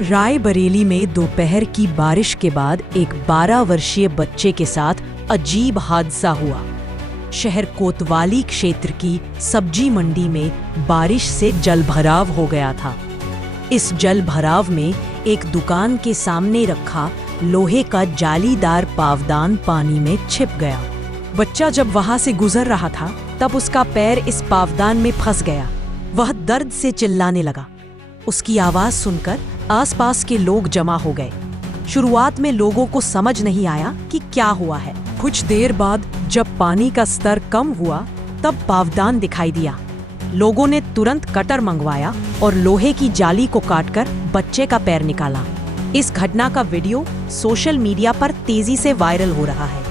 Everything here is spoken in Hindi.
रायबरेली में दोपहर की बारिश के बाद एक 12 वर्षीय बच्चे के साथ अजीब हादसा हुआ। शहर कोतवाली क्षेत्र की सब्जी मंडी में बारिश से जलभराव हो गया था। इस जलभराव में एक दुकान के सामने रखा लोहे का जालीदार पावदान पानी में छिप गया। बच्चा जब वहां से गुजर रहा था तब उसका पैर इस पावदान में फंस गया। वह दर्द से चिल्लाने लगा। उसकी आवाज सुनकर आसपास के लोग जमा हो गए। शुरुआत में लोगों को समझ नहीं आया कि क्या हुआ है। कुछ देर बाद जब पानी का स्तर कम हुआ तब पावदान दिखाई दिया। लोगों ने तुरंत कटर मंगवाया और लोहे की जाली को काटकर बच्चे का पैर निकाला। इस घटना का वीडियो सोशल मीडिया पर तेजी से वायरल हो रहा है।